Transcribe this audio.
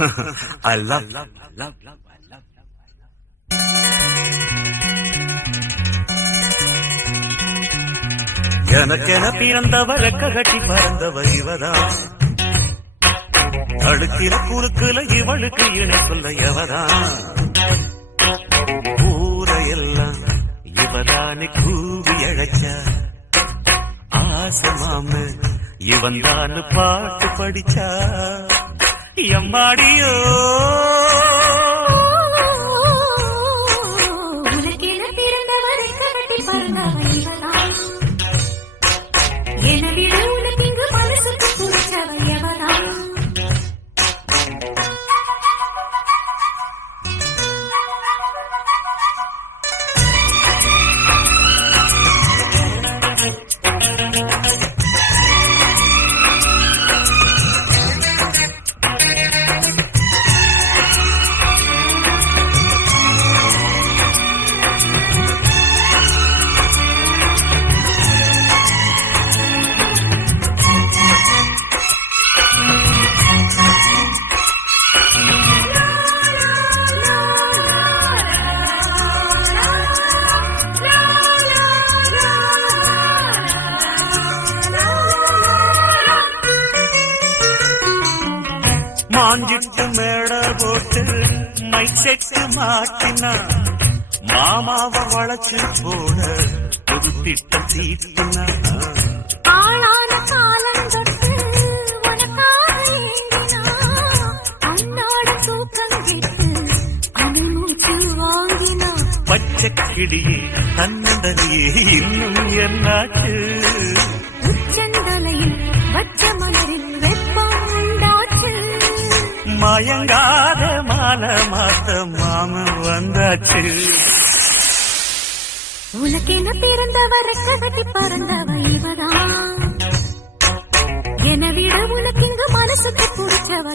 I love, love, love, love, I love. எனக்கென பிறந்தவ ரெக்க கட்டி பறந்தவ இவதான், அடுக்கில குறுக்குல இவளுக்கு இணை சொல்ல எவதான், ஊரையெல்லாம் இவதானே கூவி அழைச்சா, ஆசமாம இவன் தான் பாட்டு படிச்சா, எம்மாடியோ மாஞ்சிட்டு மேட போட்டு மைசெட்டு மாட்டினா, மாமாவ வளைச்சு போட புது திட்டம் தீட்டினா, ஆளான காலம் தொட்டு உனக்காக தூக்கம் விட்டு அனுமூச்சு வாங்கினா, பச்சை கிளியே தன்னந்தனியே இன்னும் என்னாச்சு, உச்சந்தலையில் வச்ச மலரில் வெப்பம் உண்டாச்சு, மயங்காத மால மாத்த மாம வந்தாச்சு, உனக்கென பிறந்தவ ரெக்க கட்டி பறந்தவ இவதான், என விட உனக்கு இங்கு மனசுக்கு பிடிச்சவ